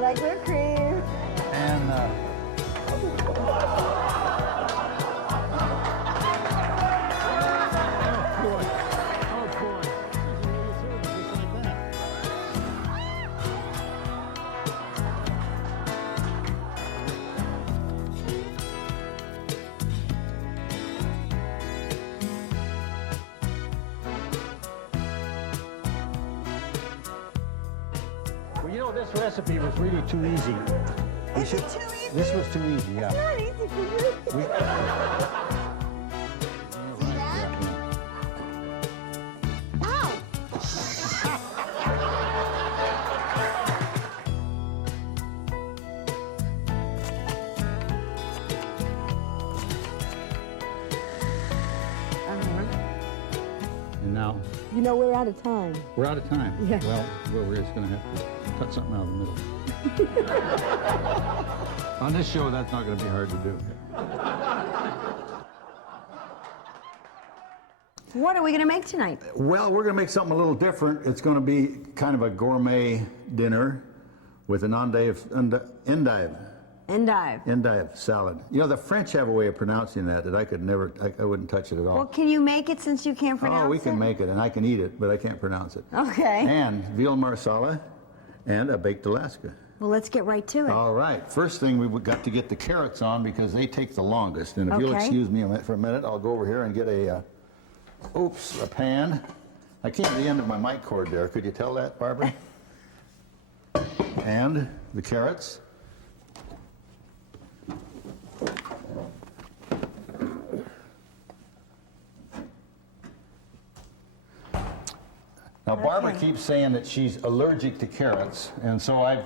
like whipped cream. And well, you know, this recipe was really too easy. Is it too easy? This was too easy, yeah. It's not easy for you. We, See that? Ow! and now You know, we're out of time. we're out of time. Yeah. Well, we're just going to have to cut something out of the middle. On this show, that's not going to be hard to do. What are we going to make tonight? Well, we're going to make something a little different. It's going to be kind of a gourmet dinner with an endive salad. You know, the French have a way of pronouncing that I could never, I wouldn't touch it at all. Well, can you make it since you can't pronounce it? Oh, we can make it, and I can eat it, but I can't pronounce it. Okay. And veal marsala and a baked Alaska. Well, let's get right to it. All right. First thing, we've got to get the carrots on because they take the longest. And if you'll Okay. excuse me for a minute, I'll go over here and get a pan. I came to the end of my mic cord there. Could you tell that, Barbara? And the carrots. Now, Barbara keeps saying that she's allergic to carrots, and so I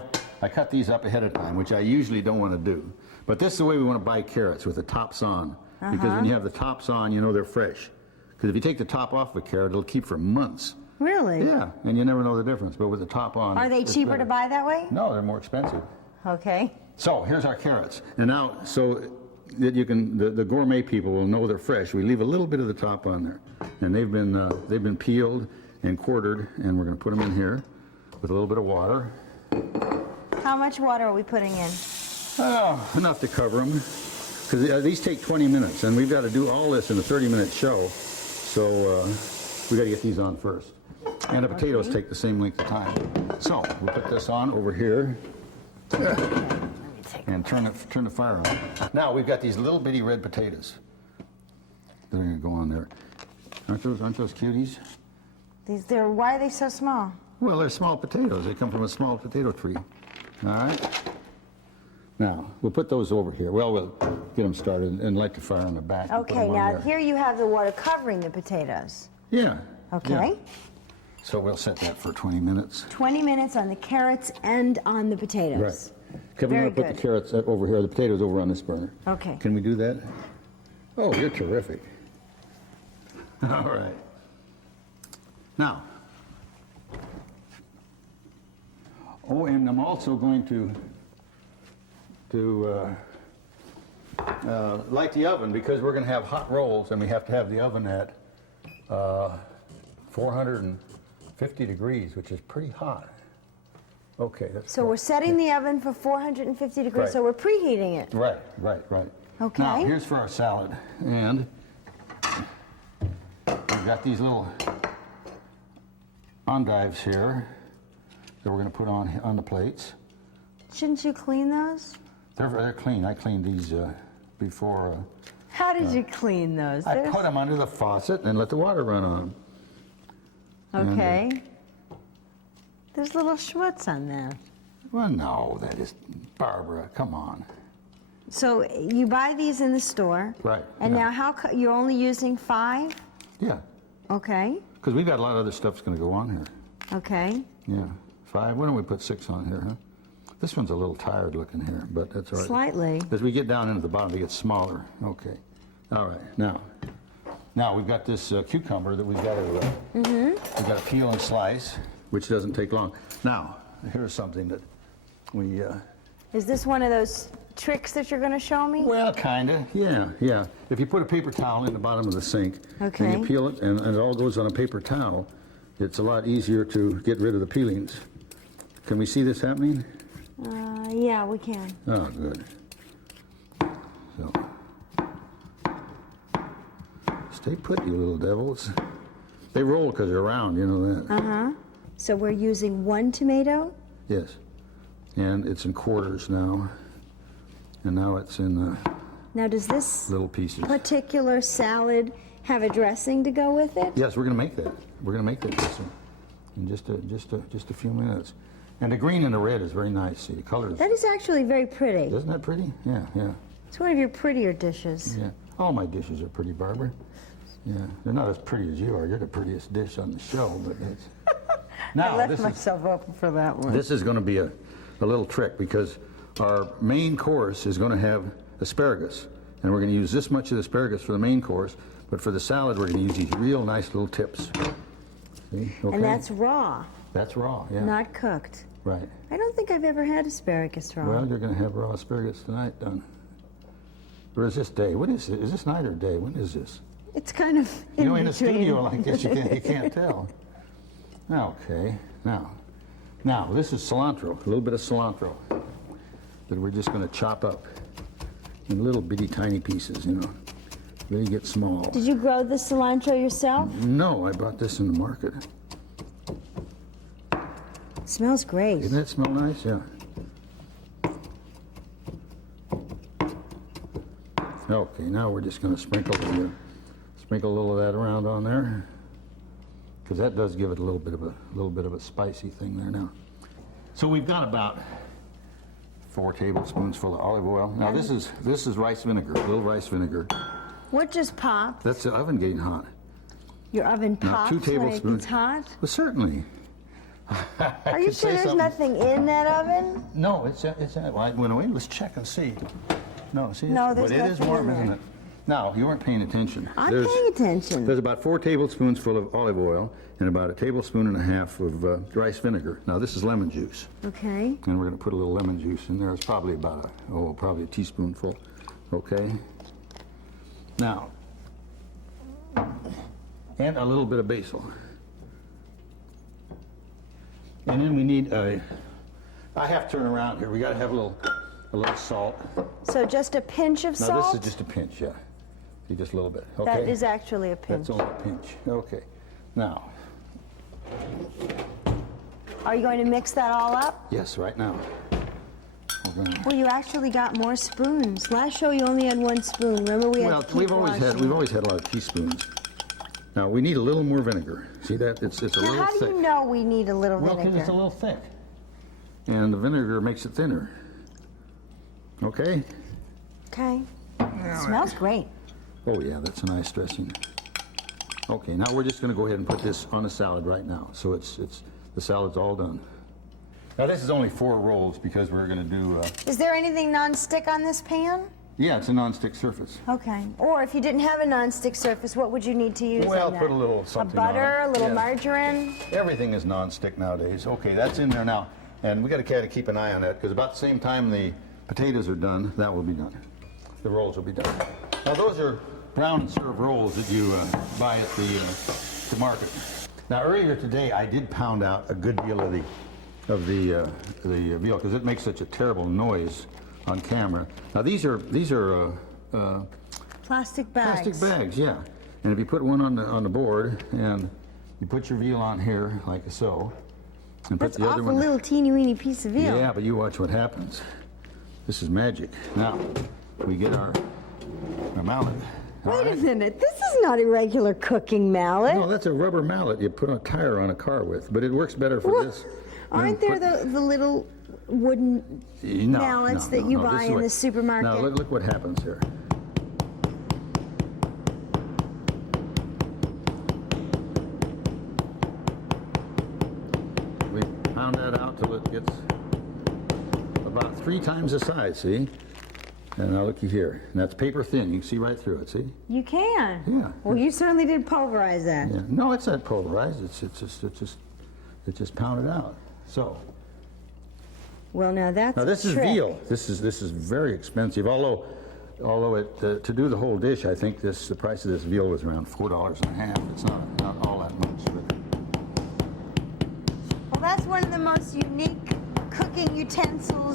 cut these up ahead of time, which I usually don't want to do. But this is the way we want to buy carrots, with the tops on. Because when you have the tops on, you know they're fresh. Because if you take the top off of a carrot, it'll keep for months. Really? Yeah, and you never know the difference. But with the top on, Are they it's cheaper better. to buy that way? No, they're more expensive. Okay. So here's our carrots, and now so that you can, the gourmet people will know they're fresh. We leave a little bit of the top on there, and they've been peeled and quartered, and we're going to put them in here with a little bit of water. How much water are we putting in? Oh, enough to cover them, because these take 20 minutes, and we've got to do all this in a 30-minute show. So we got to get these on first, and the potatoes take the same length of time. So we'll put this on over here. And turn the fire on. Now we've got these little bitty red potatoes. They're going to go on there. Aren't those cuties? Why are they so small? Well, they're small potatoes. They come from a small potato tree. All right. Now we'll put those over here. Well, we'll get them started and light the fire on the back. and put Okay, them on now there. here you have the water covering the potatoes. Yeah. Okay. Yeah. So we'll set that for 20 minutes. 20 minutes on the carrots and on the potatoes. Right. Kevin, Very we're going to put good. the carrots over here, the potatoes over on this burner. Okay. Can we do that? Oh, you're terrific. All right. Now, and I'm also going to light the oven because we're going to have hot rolls, and we have to have the oven at 450 degrees, which is pretty hot. Okay. So we're setting the oven for 450 degrees, Right. so we're preheating it. Right. Okay. Now, here's for our salad. And we've got these little endives here that we're going to put on the plates. Shouldn't you clean those? They're clean. I cleaned these before. How did you clean those? I put them under the faucet and let the water run on them. Okay. There's little schmutz on there. Well, no, that is, Barbara, come on. So you buy these in the store. Right. And yeah. now you're only using 5? Yeah, Okay. because we've got a lot of other stuff that's going to go on here. Okay. Yeah, 5. Why don't we put 6 on here, huh? This one's a little tired looking here, but that's all right. Slightly. As we get down into the bottom, it gets smaller. Okay. All right. Now we've got this cucumber that we've got to peel and slice, which doesn't take long. Now, here's something that we. Is this one of those tricks that you're going to show me? Well, kind of. Yeah. If you put a paper towel in the bottom of the sink, Okay. and you peel it, and it all goes on a paper towel, it's a lot easier to get rid of the peelings. Can we see this happening? Yeah, we can. Oh, good. So, stay put, you little devils. They roll because they're round, you know that. Uh-huh. So we're using 1 tomato? Yes. And it's in quarters now. And now it's in Now, does this little pieces. particular salad have a dressing to go with it? Yes, we're going to make that. We're going to make that dressing in just a few minutes. And the green and the red is very nice. See, the colors. That is actually very pretty. Isn't that pretty? Yeah, yeah, It's one of your prettier dishes. yeah. All my dishes are pretty, Barbara. Yeah, they're not as pretty as you are. You're the prettiest dish on the show, but it's. Now, I left this is myself open for that one. this is going to be a little trick because our main course is going to have asparagus, and we're going to use this much of the asparagus for the main course, but for the salad we're going to use these real nice little tips. See? Okay. And that's raw, That's raw, yeah. not cooked. Right. I don't think I've ever had asparagus raw. Well, you're going to have raw asparagus tonight, done. Or is this day? What is it? Is this night or day? When is this? It's kind of You know, in between. a studio like this, you can't tell. Okay, now this is cilantro, a little bit of cilantro that we're just going to chop up in little bitty tiny pieces, you know. They get small. Did you grow the cilantro yourself? No, I bought this in the market. Smells great. Doesn't that smell nice? Yeah. Okay, now we're just going to sprinkle a little of that around on there, because that does give it a little bit of a spicy thing there now. So we've got about 4 tablespoons full of olive oil. Now this is rice vinegar, a little rice vinegar. What just popped? That's the oven getting hot. Your oven Now, pops 2 when it tablespoons. gets hot? Well, certainly. Are you sure there's nothing in that oven? No, it's well, I went away. Let's check and see. No, see, No, but there's it is nothing warm, in there. isn't it? Now, you weren't paying attention. I'm paying attention. There's about 4 tablespoons full of olive oil and about 1.5 tablespoons of rice vinegar. Now, this is lemon juice, Okay. and we're going to put a little lemon juice in there. It's probably about probably a teaspoonful. Okay. Now, and a little bit of basil, and then we need I have to turn around here. We got to have a little salt. So just a pinch of Now, salt? this is just a pinch, yeah. See, just a little bit. Okay. That is actually a pinch. That's only a pinch. Okay. Now, Are you going to mix that all up? yes, right now. We're gonna- Well, you actually got more spoons. Last show you only had 1 spoon. Remember we had Well, to keep we've always had a lot of teaspoons. Now we need a little more vinegar. See that? It's a Now, little how do thick. you know we need a little Well, because vinegar? it's a little thick, and the vinegar makes it thinner. Okay. Okay. Smells great. Oh yeah, that's a nice dressing. Okay, now we're just going to go ahead and put this on the salad right now. So the salad's all done. Now this is only 4 rolls because we're going to do. Is there anything non-stick on this pan? Yeah, it's a non-stick surface. Okay. Or if you didn't have a non-stick surface, what would you need to use Well, on that? put a little something on butter, it. a little Yeah. margarine. Everything is non-stick nowadays. Okay, that's in there now. And we got to kind of keep an eye on that because about the same time the potatoes are done, that will be done. The rolls will be done. Now those are brown and serve rolls that you buy at the market. Now earlier today I did pound out a good deal of the veal because it makes such a terrible noise on camera. Now these are Plastic bags. plastic bags, yeah. And if you put one on the board and you put your veal on here like so, and put That's the other awful one. little teeny weeny piece of veal. Yeah, but you watch what happens. This is magic. Now we get our mallet. All Wait a right? minute. This is not a regular cooking mallet. No, that's a rubber mallet you put a tire on a car with, but it works better for this. Aren't there the little wooden mallets that you buy in the supermarket? Now look what happens here. We pound that out till it gets about 3 times the size, see? And now looky here. And that's paper thin. You can see right through it, see? You can. Yeah. Well, you certainly did pulverize that. Yeah. No, it's not pulverized. It's just pounded out. So. Well, now that's Now this a is trick. veal. This is very expensive. Although it to do the whole dish, I think the price of this veal was around $4.50. It's not all that much. But Well, that's one of the most unique cooking utensils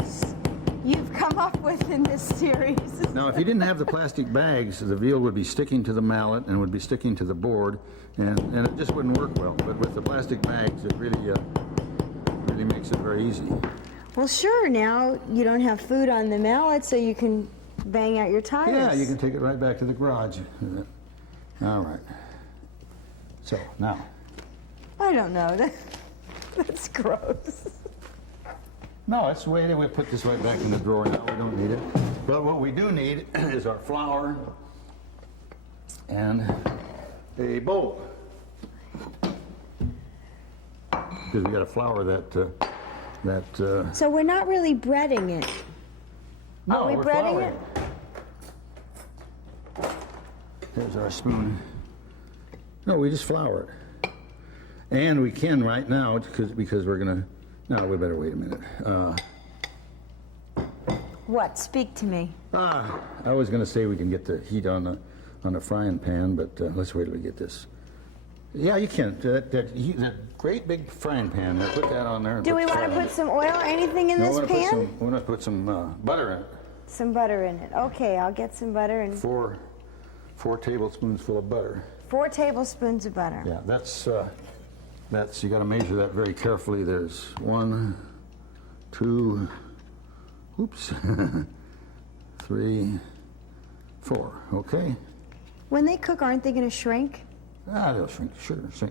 off with in this series. Now, if you didn't have the plastic bags, the veal would be sticking to the mallet and would be sticking to the board, and it just wouldn't work well. But with the plastic bags, it really makes it very easy. Well, sure, now you don't have food on the mallet, so you can bang out your tires. Yeah, you can take it right back to the garage. All right. So, now. I don't know. That's gross. No, that's the way that we put this right back in the drawer now. We don't need it. But what we do need is our flour and a bowl. Because we got to flour that. So we're not really breading it. No, Are we we're breading it? There's our spoon. No, we just flour it. And we can right now because we're going to. No, we better wait a minute. What? Speak to me. I was going to say we can get the heat on the frying pan, but let's wait till we get this. Yeah, you can. That great big frying pan there, put that on there. And Do we want to put some oil or anything in this pan? We want to put some butter in it. Some butter in it. Okay, I'll get some butter and 4 tablespoons full of butter. 4 tablespoons of butter. Yeah, that's you got to measure that very carefully. There's 1, 2, oops, 3, 4. Okay. When they cook, aren't they going to shrink? They'll shrink,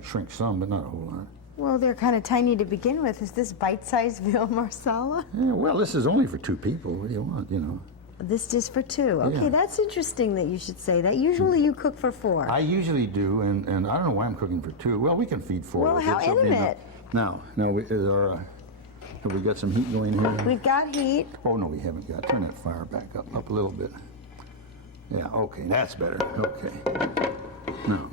shrink some, but not a whole lot. Well, they're kind of tiny to begin with. Is this bite-sized veal marsala? Yeah, well, this is only for 2 people. What do you want, you know? This is for 2. Okay, Yeah. that's interesting that you should say that. Usually you cook for 4. I usually do, and I don't know why I'm cooking for 2. Well, we can feed 4. Well, how intimate. Now, have we got some heat going here? We've got heat. Oh, no, we haven't got. Turn that fire back up a little bit. Yeah, okay, that's better. Okay. Now.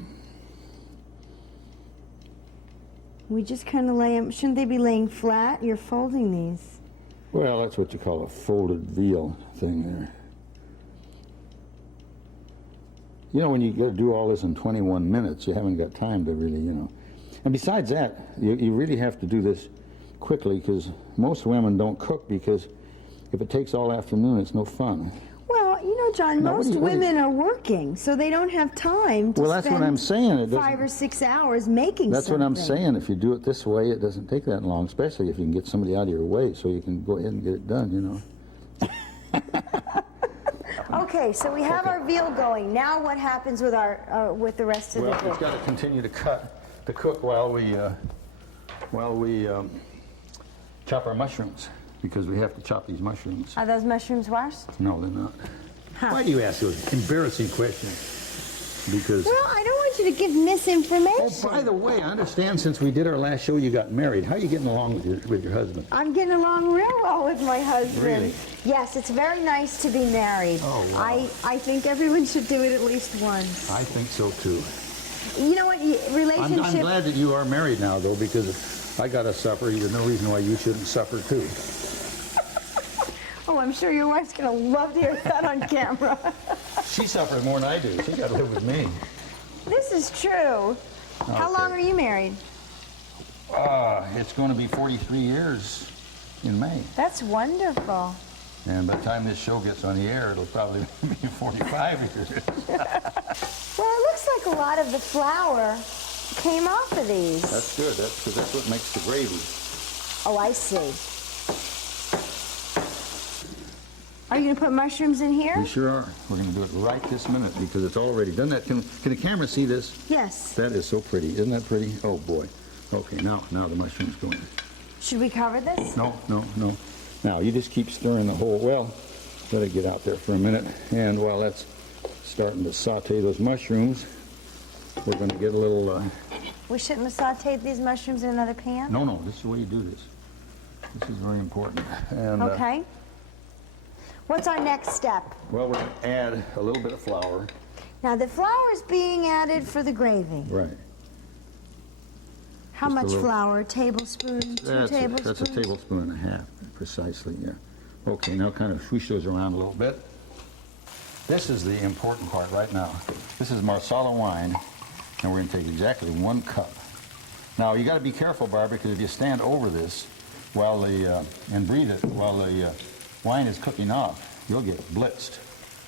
We just kind of lay them. Shouldn't they be laying flat? You're folding these. Well, that's what you call a folded veal thing there. You know, when you got to do all this in 21 minutes, you haven't got time to really, you know. And besides that, you really have to do this quickly because most women don't cook because if it takes all afternoon, it's no fun. Well, you know, John, Now, most women are working, so they don't have time to Well, that's what I'm saying. It 5 or 6 hours making That's something. what I'm saying. If you do it this way, it doesn't take that long, especially if you can get somebody out of your way so you can go ahead and get it done, you know. Okay, so we have our veal going. Now what happens with our with the rest of the Well, veal? it's got to continue to cook while we chop our mushrooms because we have to chop these mushrooms. Are those mushrooms washed? No, they're not. Huh. Why do you ask those embarrassing questions? Because. Well, I don't want you to give misinformation. Oh, by the way, I understand since we did our last show, you got married. How are you getting along with your husband? I'm getting along real well with my husband. Really? Yes, it's very nice to be married. Oh, wow. I think everyone should do it at least once. I think so too. You know what? Relationship. I'm glad that you are married now, though, because if I got to suffer, there's no reason why you shouldn't suffer too. Oh, I'm sure your wife's going to love to hear that on camera. She suffers more than I do. She got to live with me. This is true. How long are you married? It's going to be 43 years in May. That's wonderful. And by the time this show gets on the air, it'll probably be 45 years. Well, it looks like a lot of the flour came off of these. That's good. That's what makes the gravy. Oh, I see. Are you going to put mushrooms in here? We sure are. We're going to do it right this minute because it's already done that. Can the camera see this? Yes. That is so pretty. Isn't that pretty? Oh, boy. Okay, now the mushroom's going. Should we cover this? No. Now, you just keep stirring the whole, well, let it get out there for a minute. And while that's starting to saute those mushrooms, we're going to get a little... We shouldn't have sauteed these mushrooms in another pan? No, this is the way you do this. This is very important. And, Okay. What's our next step? well, we're going to add a little bit of flour. Now, the flour is being added for the gravy. Right. How Just a much little. flour? A tablespoon? Two tablespoons? That's a tablespoon and a half, precisely, yeah. Okay, now kind of swoosh those around a little bit. This is the important part right now. This is Marsala wine, and we're going to take exactly 1 cup. Now, you got to be careful, Barbara, because if you stand over this while and breathe it while the wine is cooking off, you'll get blitzed.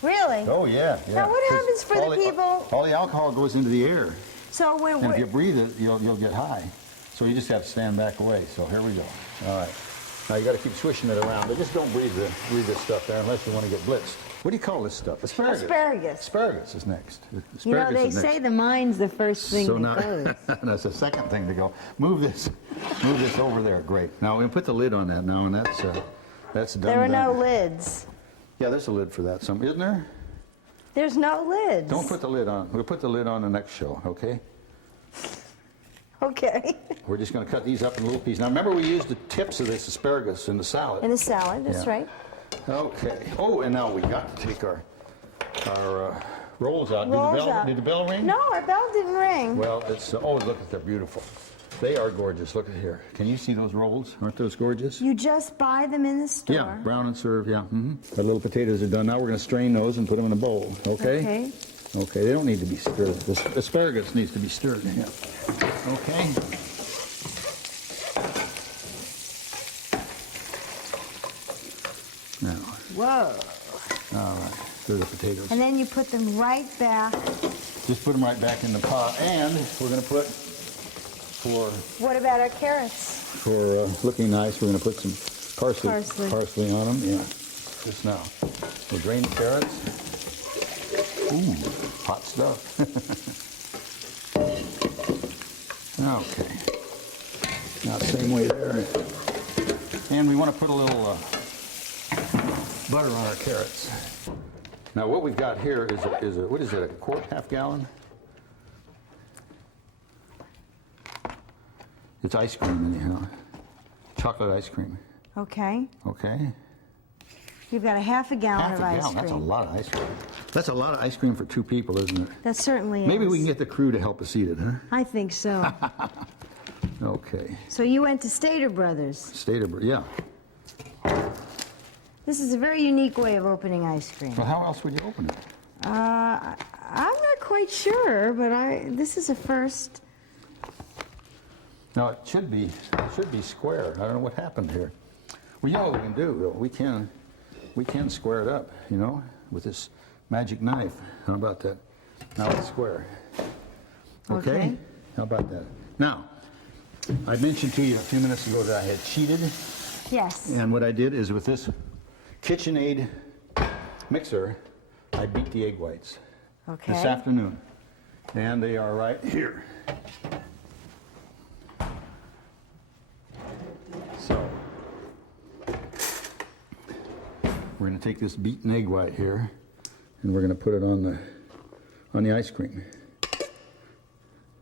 Really? Oh, yeah. Now, what happens for the people? All the alcohol goes into the air. So when And if you breathe it, you'll get high. So you just have to stand back away. So here we go. All right. Now you got to keep swishing it around, but just don't breathe this stuff there unless you want to get blitzed. What do you call this stuff? Asparagus. Asparagus. Asparagus is next. Asparagus you know, they is say next. the mind's the first thing So that goes. that's the second thing to go. Move this over there. Great. Now we're gonna put the lid on that now, and that's done. There are no done. lids. Yeah, there's a lid for that. Isn't there? There's no lids. Don't put the lid on. We'll put the lid on the next show, okay? Okay. We're just going to cut these up in little pieces. Now remember, we used the tips of this asparagus in the salad. In the salad, that's Yeah. right. Okay. Oh, and now we got to take our rolls out. Rolls out. Did the bell ring? No, our bell didn't ring. Well, it's oh, look at they're beautiful. They are gorgeous. Look at here. Can you see those rolls? Aren't those gorgeous? You just buy them in the store. Yeah, brown and serve. Yeah. The little potatoes are done. Now we're going to strain those and put them in a bowl. Okay. Okay. Okay. They don't need to be stirred. This asparagus needs to be stirred. Yeah. Okay. Now, Whoa. all right. Stir the potatoes. And then you put them right back. Just put them right back in the pot, and we're going to put What about our carrots? for looking nice. We're going to put some parsley on them. Yeah, just now. We'll drain the carrots. Ooh, hot stuff. Okay. Now same way there. And we want to put a little butter on our carrots. Now what we've got here is a what is it? A quart, half gallon? It's ice cream anyhow. Chocolate ice cream. Okay. Okay. You've got a half a gallon of ice cream. That's a lot of ice cream. That's a lot of ice cream for two people, isn't it? That certainly is. Maybe we can get the crew to help us eat it, huh? I think so. Okay. So you went to Stater Brothers. Stater, yeah. This is a very unique way of opening ice cream. Well, how else would you open it? I'm not quite sure, but this is a first. Now it should be square. I don't know what happened here. Well, you know what we can do, though? We can square it up, you know, with this magic knife. How about that? Now it's square. Okay? How about that? Now, I mentioned to you a few minutes ago that I had cheated. Yes. And what I did is with this KitchenAid mixer, I beat the egg whites this afternoon. And they are right here. So, we're going to take this beaten egg white here, and we're going to put it on the ice cream.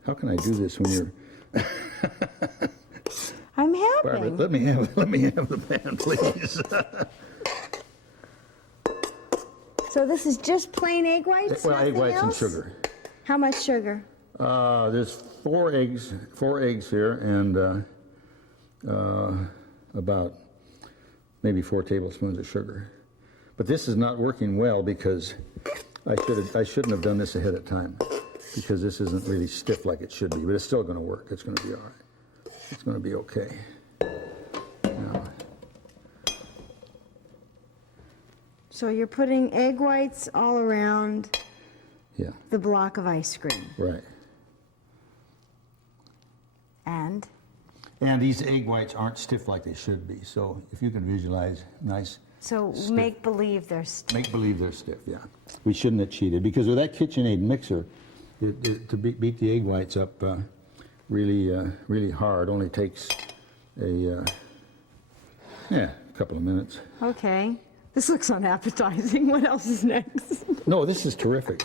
How can I do this when you're... I'm helping. Barbara, let me have the pan, please. So this is just plain egg whites? Well, egg whites and else? sugar. How much sugar? There's four eggs here, and about maybe 4 tablespoons of sugar. But this is not working well because I shouldn't have done this ahead of time, because this isn't really stiff like it should be. But it's still going to work. It's going to be all right. It's going to be okay. Now, So you're putting egg whites all around yeah, the block of ice cream. right. And? And these egg whites aren't stiff like they should be. So if you can visualize nice. So stiff. make believe they're stiff. Make believe they're stiff, yeah. We shouldn't have cheated, because with that KitchenAid mixer, to beat the egg whites up really hard only takes a couple of minutes. Okay. This looks unappetizing. What else is next? No, this is terrific,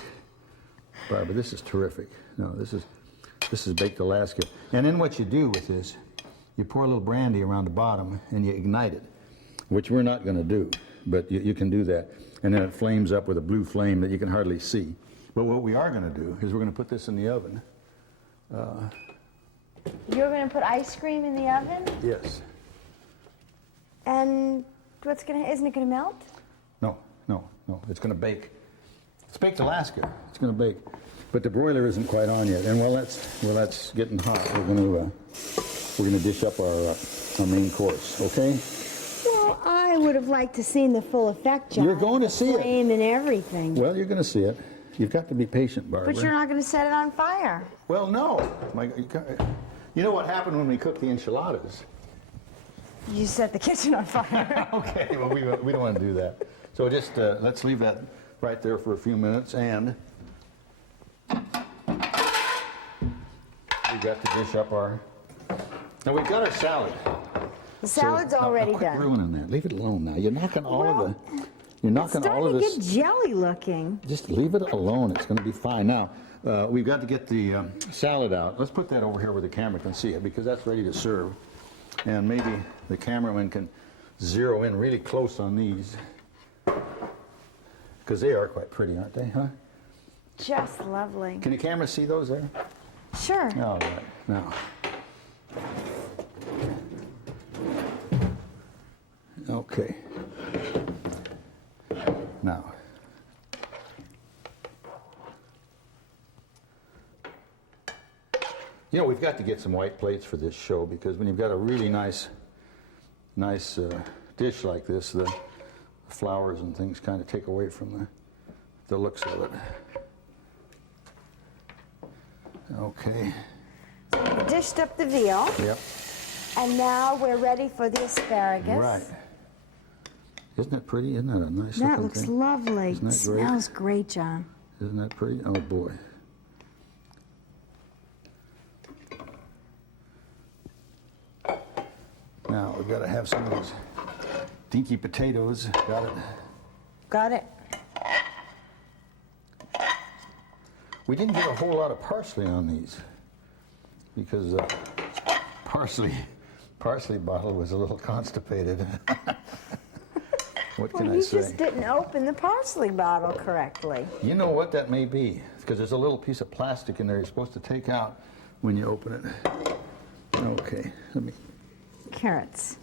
Barbara. This is terrific. No, this is baked Alaska. And then what you do with this, you pour a little brandy around the bottom and you ignite it, which we're not going to do, but you can do that. And then it flames up with a blue flame that you can hardly see. But what we are going to do is we're going to put this in the oven. You're going to put ice cream in the oven? Yes. And isn't it going to melt? No. It's going to bake. It's baked Alaska. It's going to bake. But the broiler isn't quite on yet. And while that's getting hot, we're going to dish up our main course. Okay? Well, I would have liked to seen the full effect, John. You're going to see it. Flame and everything. Well, you're going to see it. You've got to be patient, Barbara. But you're not going to set it on fire. Well, no. You know what happened when we cooked the enchiladas? You set the kitchen on fire. Okay, well, we don't want to do that. So just let's leave that right there for a few minutes, and we've got to dish up our... Now, we've got our salad. The salad's already quit done. ruining that. Leave it alone now. You're knocking all of the... You're knocking all of this... It's starting to get jelly looking. Just leave it alone. It's going to be fine. Now, we've got to get the salad out. Let's put that over here where the camera can see it, because that's ready to serve. And maybe the cameraman can zero in really close on these, because they are quite pretty, aren't they, huh? Just lovely. Can the camera see those there? Sure. All right. Now. Okay. Now. You know, we've got to get some white plates for this show, because when you've got a really nice dish like this, the flowers and things kind of take away from the looks of it. Okay. So we dished up the veal. Yep. And now we're ready for the asparagus. Right. Isn't that pretty? Isn't that a nice looking That looks thing? lovely. Isn't that It great? smells great, John. Isn't that pretty? Oh, boy. Now, we've got to have some of these dinky potatoes. Got it? Got it. We didn't get a whole lot of parsley on these, because parsley bottle was a little constipated. What can I say? You just didn't open the parsley bottle correctly. You know what that may be, because there's a little piece of plastic in there you're supposed to take out when you open it. Okay, let me... Carrots.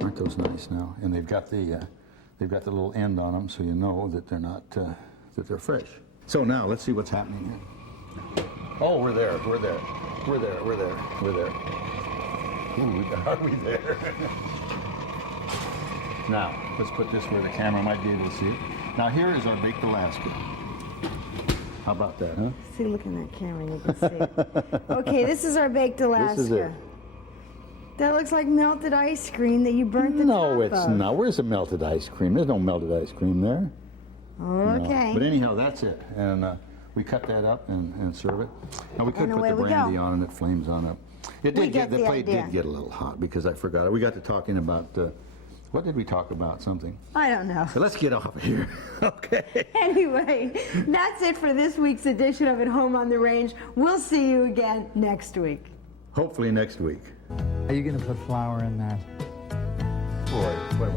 Aren't those nice now? And they've got the little end on them, so you know that they're not that they're fresh. So now let's see what's happening here. Oh, we're there. We're there. We're there. We're there. We're there. Ooh, are we there? Now let's put this where the camera might be able to see it. Now here is our baked Alaska. How about that, huh? See, look in that camera, you can see it. Okay, this is our baked Alaska. This is it. That looks like melted ice cream that you burnt the No, top it's of. not. Where's the melted ice cream? There's no melted ice cream there. Okay. No. But anyhow, that's it. And we cut that up and serve it. Now we could And put away the we brandy go. on and it flames on up. It We did get the the plate idea. did get a little hot, because I forgot it. We got to talking about what did we talk about? Something. I don't know. So let's get off of here. Okay. Anyway, that's it for this week's edition of At Home on the Range. We'll see you again next week. Hopefully next week. Are you going to put flour in that? Boy, what